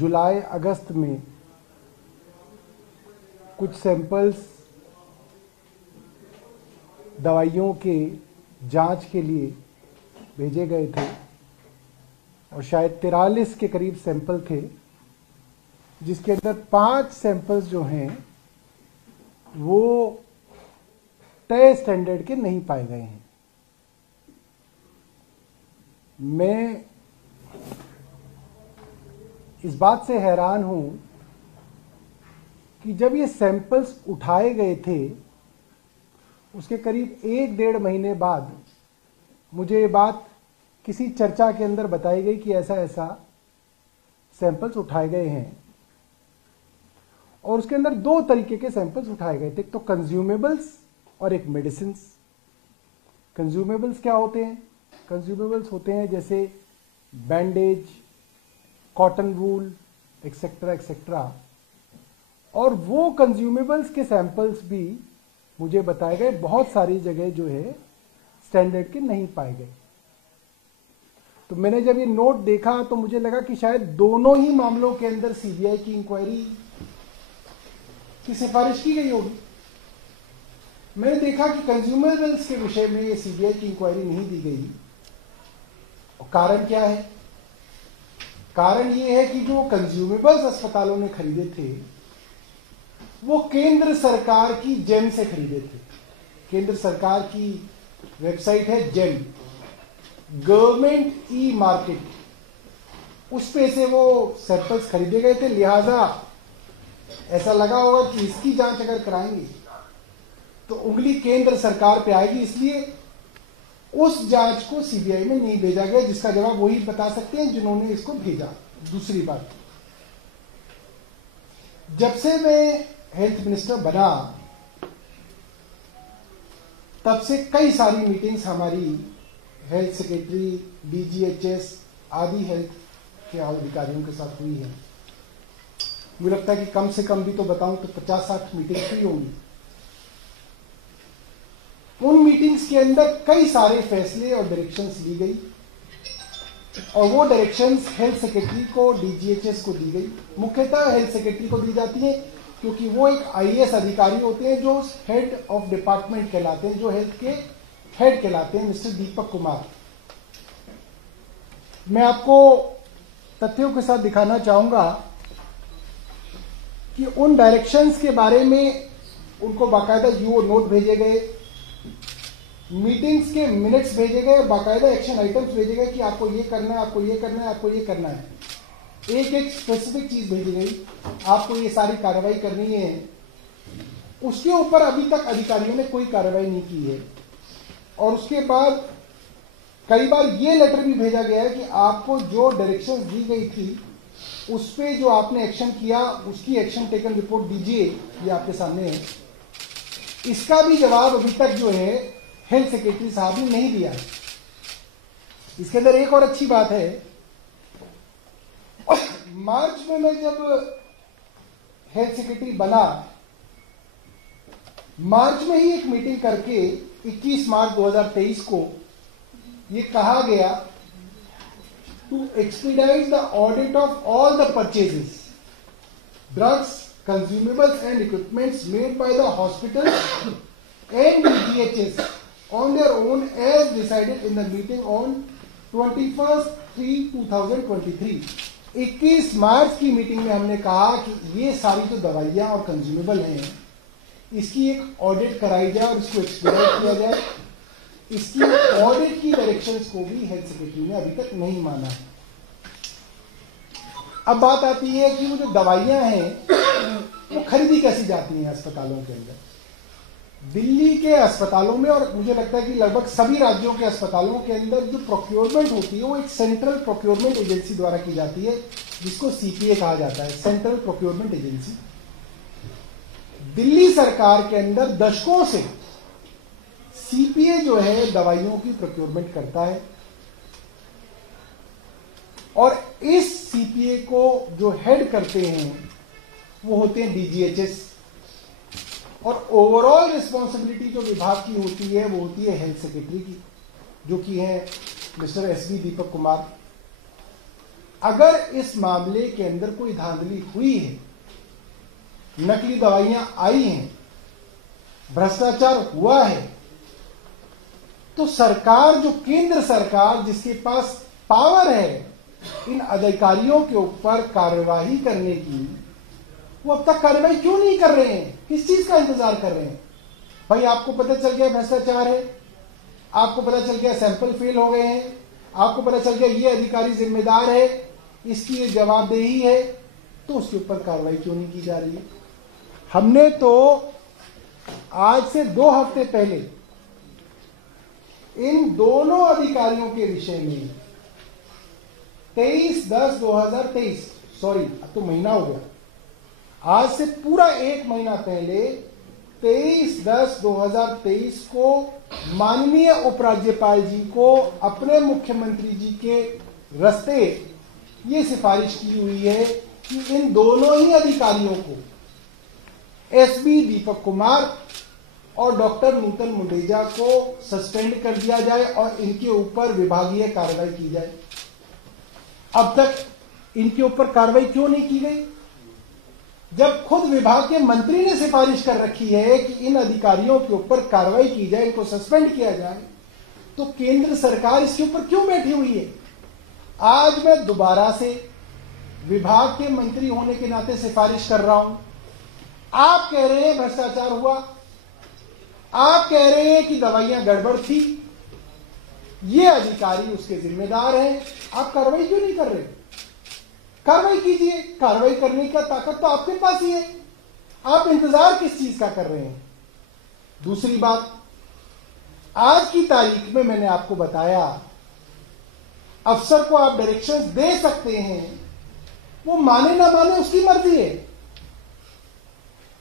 जुलाई अगस्त में कुछ सैंपल्स दवाइयों के जांच के लिए भेजे गए थे और शायद 43 के करीब सैंपल थे, जिसके अंदर 5 सैंपल्स जो हैं वो तय स्टैंडर्ड के नहीं पाए गए हैं। मैं इस बात से हैरान हूं कि जब ये सैंपल्स उठाए गए थे उसके करीब 1-1.5 महीने बाद मुझे ये बात किसी चर्चा के अंदर बताई गई कि ऐसा ऐसा सैंपल्स उठाए गए हैं। और उसके अंदर 2 तरीके के सैंपल्स उठाए गए थे, एक तो कंज्यूमेबल्स और एक मेडिसिन। कंज्यूमेबल्स क्या होते हैं? कंज्यूमेबल्स होते हैं जैसे bandage, cotton wool, etcetera etcetera. और वो कंज्यूमेबल्स के सैंपल्स भी मुझे बताए गए बहुत सारी जगह जो है स्टैंडर्ड के नहीं पाए गए। तो मैंने जब ये नोट देखा तो मुझे लगा कि शायद दोनों ही मामलों के अंदर सीबीआई की इंक्वायरी की सिफारिश की गई होगी। मैंने देखा कि कंज्यूमेबल्स के विषय में ये सीबीआई की इंक्वायरी नहीं दी गई। और कारण क्या है? कारण ये है कि जो कंज्यूमेबल्स अस्पतालों ने खरीदे थे वो केंद्र सरकार की जेम से खरीदे थे। केंद्र सरकार की वेबसाइट है जेम, गवर्नमेंट ई मार्केट, उस पे से वो सैंपल्स खरीदे गए थे। लिहाजा ऐसा लगा होगा कि इसकी जांच अगर कराएंगे तो उंगली केंद्र सरकार पे आएगी, इसलिए उस जांच को सीबीआई में नहीं भेजा गया, जिसका जवाब वही बता सकते हैं जिन्होंने इसको भेजा। दूसरी बात, जब से मैं हेल्थ मिनिस्टर बना तब से कई सारी मीटिंग्स हमारी हेल्थ सेक्रेटरी, डीजीएचएस आदि हेल्थ के अधिकारियों के साथ हुई है। मुझे लगता है कि कम से कम भी तो बताऊं तो 50-60 मीटिंग्स हुई होंगी। उन मीटिंग्स के अंदर कई सारे फैसले और डायरेक्शंस ली गई और वो डायरेक्शंस हेल्थ सेक्रेटरी को, डीजीएचएस को दी गई। मुख्यतः हेल्थ सेक्रेटरी को दी जाती है क्योंकि वो एक आईएएस अधिकारी होते हैं जो हेड ऑफ डिपार्टमेंट कहलाते हैं, जो हेल्थ के हेड कहलाते हैं, मिस्टर दीपक कुमार। मैं आपको तथ्यों के साथ दिखाना चाहूंगा कि उन डायरेक्शंस के बारे में उनको बाकायदा यूओ नोट भेजे गए, मीटिंग्स के मिनट्स भेजे गए, बाकायदा एक्शन आइटम्स भेजे गए कि आपको ये करना है, आपको ये करना है, आपको ये करना है। एक एक स्पेसिफिक चीज भेजी गई, आपको ये सारी कार्रवाई करनी है। उसके ऊपर अभी तक अधिकारियों ने कोई कार्रवाई नहीं की है। और उसके बाद कई बार ये लेटर भी भेजा गया है कि आपको जो डायरेक्शंस दी गई थी उस पे जो आपने एक्शन किया उसकी एक्शन टेकन रिपोर्ट दीजिए, ये आपके सामने है। इसका भी जवाब अभी तक जो है हेल्थ सेक्रेटरी साहब ने नहीं दिया। इसके अंदर एक और अच्छी बात है, मार्च में मैं जब हेल्थ सेक्रेटरी बना, मार्च में ही एक मीटिंग करके 21 मार्च 2023 को ये कहा गया to expedite the audit of all the purchases, drugs, consumables and equipments made by the hospital and DGHS on their own as decided in the meeting on 21/3/2023। 21 मार्च की मीटिंग में हमने कहा कि ये सारी जो दवाइयां और कंज्यूमेबल हैं इसकी एक ऑडिट कराई जाए और इसको एक्सपीडाइट किया जाए। इसकी ऑडिट की डायरेक्शंस को भी हेल्थ सेक्रेटरी ने अभी तक नहीं माना है। अब बात आती है कि वो जो दवाइयां हैं वो खरीदी कैसी जाती हैं अस्पतालों के अंदर। दिल्ली के अस्पतालों में और मुझे लगता है कि लगभग सभी राज्यों के अस्पतालों के अंदर जो प्रोक्योरमेंट होती है वो एक सेंट्रल प्रोक्योरमेंट एजेंसी द्वारा की जाती है, जिसको सीपीए कहा जाता है, सेंट्रल प्रोक्योरमेंट एजेंसी। दिल्ली सरकार के अंदर दशकों से सीपीए जो है दवाइयों की प्रोक्योरमेंट करता है और इस सीपीए को जो हेड करते हैं वो होते हैं डीजीएचएस और ओवरऑल रिस्पॉन्सिबिलिटी जो विभाग की होती है वो होती है हेल्थ सेक्रेटरी की, जो कि है मिस्टर एसबी दीपक कुमार। अगर इस मामले के अंदर कोई धांधली हुई है, नकली दवाइयां आई हैं, भ्रष्टाचार हुआ है, तो सरकार, जो केंद्र सरकार जिसके पास पावर है इन अधिकारियों के ऊपर कार्यवाही करने की, वो अब तक कार्रवाई क्यों नहीं कर रहे हैं? किस चीज का इंतजार कर रहे हैं? भाई आपको पता चल गया भ्रष्टाचार है, आपको पता चल गया सैंपल फेल हो गए हैं, आपको पता चल गया ये अधिकारी जिम्मेदार है, इसकी ये जवाबदेही है, तो उसके ऊपर कार्रवाई क्यों नहीं की जा रही है? हमने तो आज से 2 हफ्ते पहले इन दोनों अधिकारियों के विषय में 23/10/2023, सॉरी अब तो महीना हो गया, आज से पूरा 1 महीना पहले 23/10/2023 को माननीय उपराज्यपाल जी को अपने मुख्यमंत्री जी के रास्ते ये सिफारिश की हुई है कि इन दोनों ही अधिकारियों को, एसबी दीपक कुमार और डॉक्टर नूतन मुंडेजा को सस्पेंड कर दिया जाए और इनके ऊपर विभागीय कार्रवाई की जाए। अब तक इनके ऊपर कार्रवाई क्यों नहीं की गई? जब खुद विभाग के मंत्री ने सिफारिश कर रखी है कि इन अधिकारियों के ऊपर कार्रवाई की जाए, इनको सस्पेंड किया जाए, तो केंद्र सरकार इसके ऊपर क्यों बैठी हुई है? आज मैं दोबारा से विभाग के मंत्री होने के नाते सिफारिश कर रहा हूं। आप कह रहे हैं भ्रष्टाचार हुआ, आप कह रहे हैं कि दवाइयां गड़बड़ थी, ये अधिकारी उसके जिम्मेदार हैं, आप कार्रवाई क्यों नहीं कर रहे? कार्रवाई कीजिए, कार्रवाई करने का ताकत तो आपके पास ही है, आप इंतजार किस चीज का कर रहे हैं? दूसरी बात, आज की तारीख में मैंने आपको बताया अफसर को आप डायरेक्शंस दे सकते हैं, वो माने ना माने उसकी मर्जी है।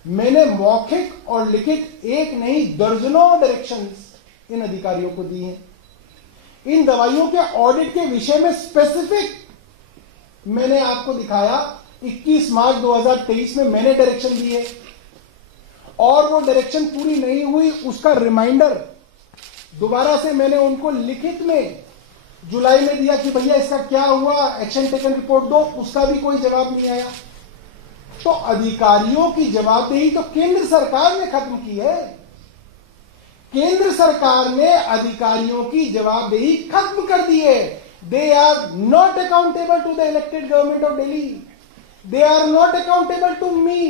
मैंने मौखिक और लिखित एक नहीं दर्जनों डायरेक्शंस इन अधिकारियों को दी हैं। इन दवाइयों के ऑडिट के विषय में स्पेसिफिक मैंने आपको दिखाया, 21 मार्च 2023 में मैंने डायरेक्शन दिए और वो डायरेक्शन पूरी नहीं हुई, उसका रिमाइंडर दोबारा से मैंने उनको लिखित में जुलाई में दिया कि भैया इसका क्या हुआ, एक्शन टेकन रिपोर्ट दो, उसका भी कोई जवाब नहीं आया। तो अधिकारियों की जवाबदेही तो केंद्र सरकार ने खत्म की है। केंद्र सरकार ने अधिकारियों की जवाबदेही खत्म कर दी है। They are not accountable to the elected government of Delhi, they are not accountable to me,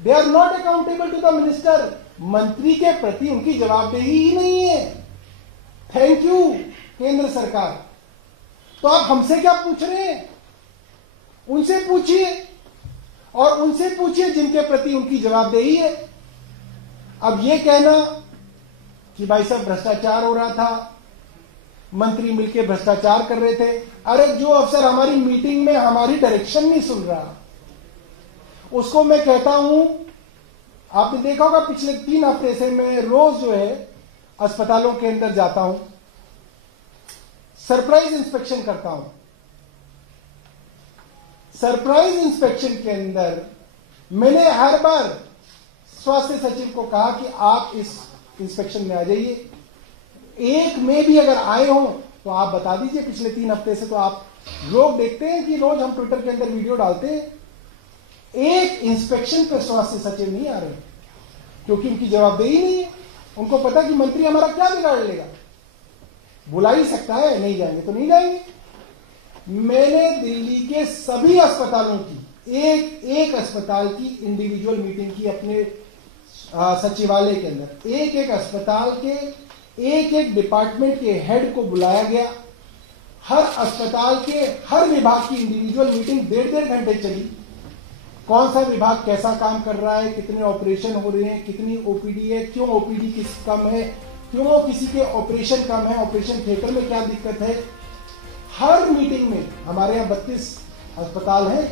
they are not accountable to the minister. मंत्री के प्रति उनकी जवाबदेही ही नहीं है। थैंक यू केंद्र सरकार। तो आप हमसे क्या पूछ रहे हैं? उनसे पूछिए, और उनसे पूछिए जिनके प्रति उनकी जवाबदेही है। अब यह कहना कि भाई साहब भ्रष्टाचार हो रहा था, मंत्री मिलकर भ्रष्टाचार कर रहे थे, अरे जो अफसर हमारी मीटिंग में हमारी डायरेक्शन नहीं सुन रहा, उसको मैं कहता हूं, आपने देखा होगा पिछले 3 हफ्ते से मैं रोज जो है अस्पतालों के अंदर जाता हूं, सरप्राइज इंस्पेक्शन करता हूं। सरप्राइज इंस्पेक्शन के अंदर मैंने हर बार स्वास्थ्य सचिव को कहा कि आप इस इंस्पेक्शन में आ जाइए। एक में भी अगर आए हो तो आप बता दीजिए। पिछले 3 हफ्ते से तो आप लोग देखते हैं कि रोज हम ट्विटर के अंदर वीडियो डालते हैं, एक इंस्पेक्शन पे स्वास्थ्य सचिव नहीं आ रहे, क्योंकि उनकी जवाबदेही नहीं है। उनको पता कि मंत्री हमारा क्या बिगाड़ लेगा, बुला ही सकता है, नहीं जाएंगे तो नहीं जाएंगे। मैंने दिल्ली के सभी अस्पतालों की एक अस्पताल की इंडिविजुअल मीटिंग की अपने सचिवालय के अंदर। एक अस्पताल के एक डिपार्टमेंट के हेड को बुलाया गया। हर अस्पताल के हर विभाग की इंडिविजुअल मीटिंग 1.5 घंटे चली। कौन सा विभाग कैसा काम कर रहा है, कितने ऑपरेशन हो रहे हैं, कितनी ओपीडी है, क्यों ओपीडी कम है, क्यों किसी के ऑपरेशन कम है, ऑपरेशन थिएटर में क्या दिक्कत है। हर मीटिंग में, हमारे यहाँ 32 अस्पताल हैं,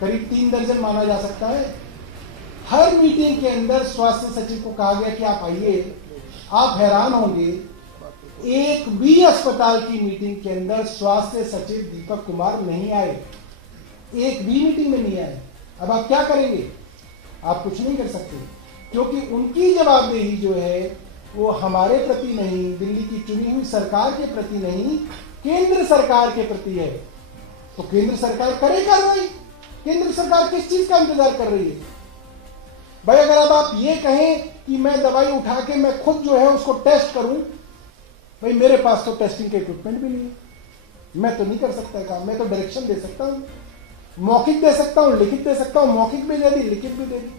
करीब 3 दर्जन माना जा सकता है। हर मीटिंग के अंदर स्वास्थ्य सचिव को कहा गया कि आप आइए। आप हैरान होंगे, एक भी अस्पताल की मीटिंग के अंदर स्वास्थ्य सचिव दीपक कुमार नहीं आए, एक भी मीटिंग में नहीं आए। अब आप क्या करेंगे? आप कुछ नहीं कर सकते, क्योंकि उनकी जवाबदेही जो है वो हमारे प्रति नहीं, दिल्ली की चुनी हुई सरकार के प्रति नहीं, केंद्र सरकार के प्रति है, तो केंद्र सरकार करे कार्रवाई। केंद्र सरकार किस चीज का इंतजार कर रही है भाई? अगर अब आप ये कहें कि मैं दवाई उठा के मैं खुद जो है उसको टेस्ट करूं, भाई मेरे पास तो टेस्टिंग के इक्विपमेंट भी नहीं है, मैं तो नहीं कर सकता काम। मैं तो डायरेक्शन दे सकता हूं, मौखिक दे सकता हूं, लिखित दे सकता हूं, मौखिक भी दे दी, लिखित भी दे दी,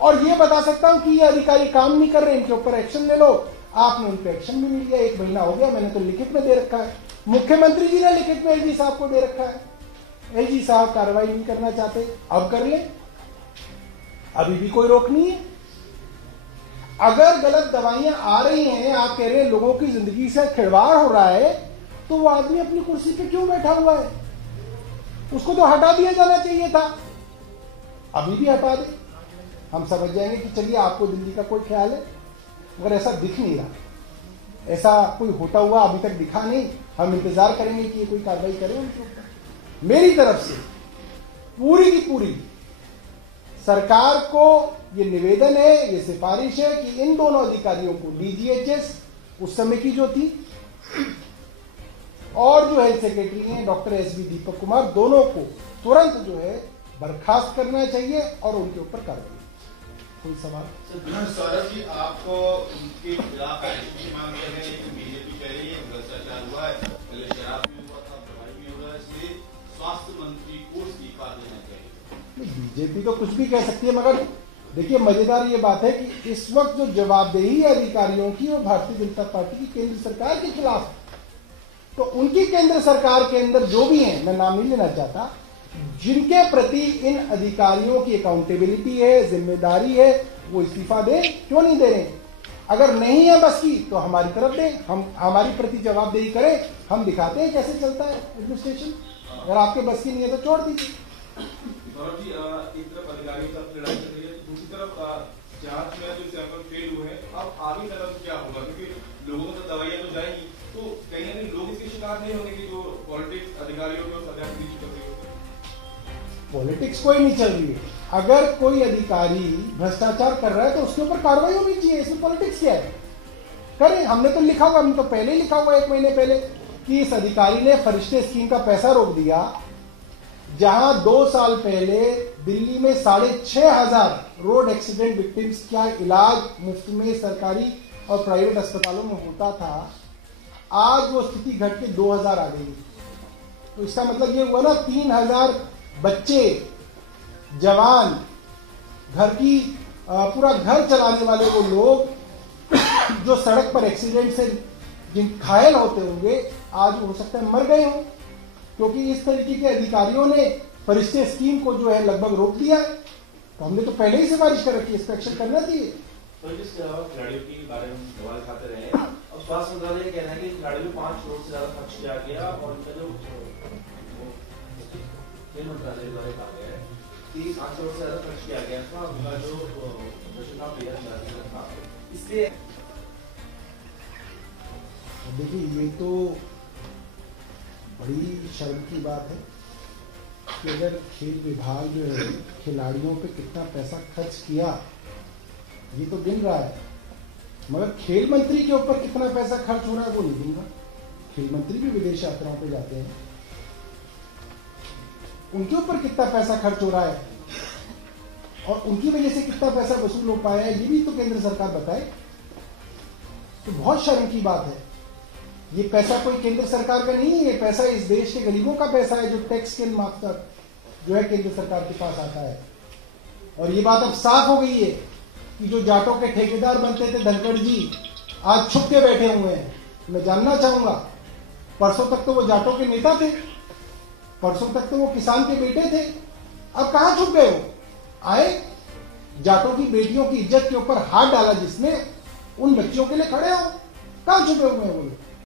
और ये बता सकता हूं कि ये अधिकारी काम नहीं कर रहे, इनके ऊपर एक्शन ले लो। आपने उन पर एक्शन भी नहीं लिया, 1 महीना हो गया, मैंने तो लिखित में दे रखा है, मुख्यमंत्री जी ने लिखित में एलजी साहब को दे रखा है, एलजी साहब कार्रवाई नहीं करना चाहते, अब कर ले, अभी भी कोई रोक नहीं है। अगर गलत दवाइयां आ रही हैं, आप कह रहे हैं लोगों की जिंदगी से खिलवाड़ हो रहा है, तो वो आदमी अपनी कुर्सी पे क्यों बैठा हुआ है? उसको तो हटा दिया जाना चाहिए था, अभी भी हटा दे, हम समझ जाएंगे कि चलिए आपको दिल्ली का कोई ख्याल है। मगर ऐसा दिख नहीं रहा, ऐसा कोई होता हुआ अभी तक दिखा नहीं। हम इंतजार करेंगे कि ये कोई कार्रवाई करे उनके ऊपर। मेरी तरफ से पूरी की पूरी सरकार को ये निवेदन है, ये सिफारिश है कि इन दोनों अधिकारियों को, डीजीएचएस उस समय की जो थी और जो हेल्थ सेक्रेटरी हैं डॉक्टर एसबी दीपक कुमार, दोनों को तुरंत जो है बर्खास्त करना चाहिए और उनके ऊपर कार्रवाई। कोई सवाल? सौरभ जी, आपको उनके खिलाफ की मांग कर रहे हैं, बीजेपी कह रही है भ्रष्टाचार हुआ है, पहले शराब में हुआ था, दवाई में हुआ है, इसलिए स्वास्थ्य मंत्री को इस्तीफा देना चाहिए। बीजेपी तो कुछ भी कह सकती है, मगर देखिए मजेदार ये बात है कि इस वक्त जो जवाबदेही है अधिकारियों की वो भारतीय जनता पार्टी की केंद्र सरकार के खिलाफ, तो उनकी केंद्र सरकार के अंदर जो भी हैं, मैं नाम नहीं लेना चाहता, जिनके प्रति इन अधिकारियों की अकाउंटेबिलिटी है, जिम्मेदारी है, वो इस्तीफा दें। क्यों नहीं दे रहे? अगर नहीं है बस की तो हमारी तरफ दें, हम हमारी प्रति जवाबदेही करें, हम दिखाते हैं कैसे चलता है एडमिनिस्ट्रेशन। अगर आपके बस की नहीं है तो छोड़ दीजिए। जी, एक तरफ अधिकारियों की तरफ लड़ाई चल रही है, दूसरी तरफ जांच में जो सैंपल फेल हुए हैं, अब आगे तरफ क्या होगा? क्योंकि लोगों को तो दवाइयां तो जाएंगी, तो कहीं ना कहीं लोग इसके शिकार नहीं होंगे कि जो पॉलिटिक्स अधिकारियों को सजा दी चल रही है। पॉलिटिक्स कोई नहीं चल रही है। अगर कोई अधिकारी भ्रष्टाचार कर रहा है तो उसके ऊपर कार्रवाई होनी चाहिए, इसमें पॉलिटिक्स क्या है? करें, हमने तो लिखा हुआ, हमने तो पहले ही लिखा हुआ 1 महीने पहले कि इस अधिकारी ने फरिश्ते स्कीम का पैसा रोक दिया, जहां 2 साल पहले दिल्ली में 6,500 रोड एक्सीडेंट विक्टिम्स का इलाज मुफ्त में सरकारी और प्राइवेट अस्पतालों में होता था। आज वो स्थिति घट के 2,000 आ गई। तो इसका मतलब ये हुआ ना, 3,000 बच्चे, जवान, घर की पूरा घर चलाने वाले वो लोग जो सड़क पर एक्सीडेंट से जिन घायल होते होंगे, आज हो सकता है मर गए हों, क्योंकि इस तरीके के अधिकारियों ने फरिश्ते स्कीम को जो है लगभग रोक दिया है। तो हमने तो पहले ही सिफारिश कर रखी है, इस पर एक्शन करना चाहिए। तो इसके अलावा खिलाड़ियों के बारे में सवाल खाते रहे, अब स्वास्थ्य मंत्रालय कह रहा है कि खिलाड़ियों को 5 करोड़ से ज्यादा खर्च किया गया, और इनका जो खेल मंत्रालय द्वारा कहा गया है कि 5 करोड़ से ज्यादा खर्च किया गया था, उनका जो था इसलिए। देखिए ये तो बड़ी शर्म की बात है कि अगर खेल विभाग जो है खिलाड़ियों पे कितना पैसा खर्च किया ये तो गिन रहा है, मगर खेल मंत्री के ऊपर कितना पैसा खर्च हो रहा है वो नहीं गिन रहा। खेल मंत्री भी विदेश यात्राओं पे जाते हैं, उनके ऊपर कितना पैसा खर्च हो रहा है और उनकी वजह से कितना पैसा वसूल हो पाया है ये भी तो केंद्र सरकार बताए। तो बहुत शर्म की बात है। ये पैसा कोई केंद्र सरकार का नहीं है, ये पैसा इस देश के गरीबों का पैसा है जो टैक्स के मार्फत जो है केंद्र सरकार के पास आता है। और ये बात अब साफ हो गई है कि जो जाटों के ठेकेदार बनते थे धनखड़ जी, आज छुप के बैठे हुए हैं। मैं जानना चाहूंगा, परसों तक तो वो जाटों के नेता थे, परसों तक तो वो किसान के बेटे थे, अब कहां छुप गए हो? आए, जाटों की बेटियों की इज्जत के ऊपर हाथ डाला जिसने, उन बच्चियों के लिए खड़े हो, कहां छुपे हुए हैं वो लोग?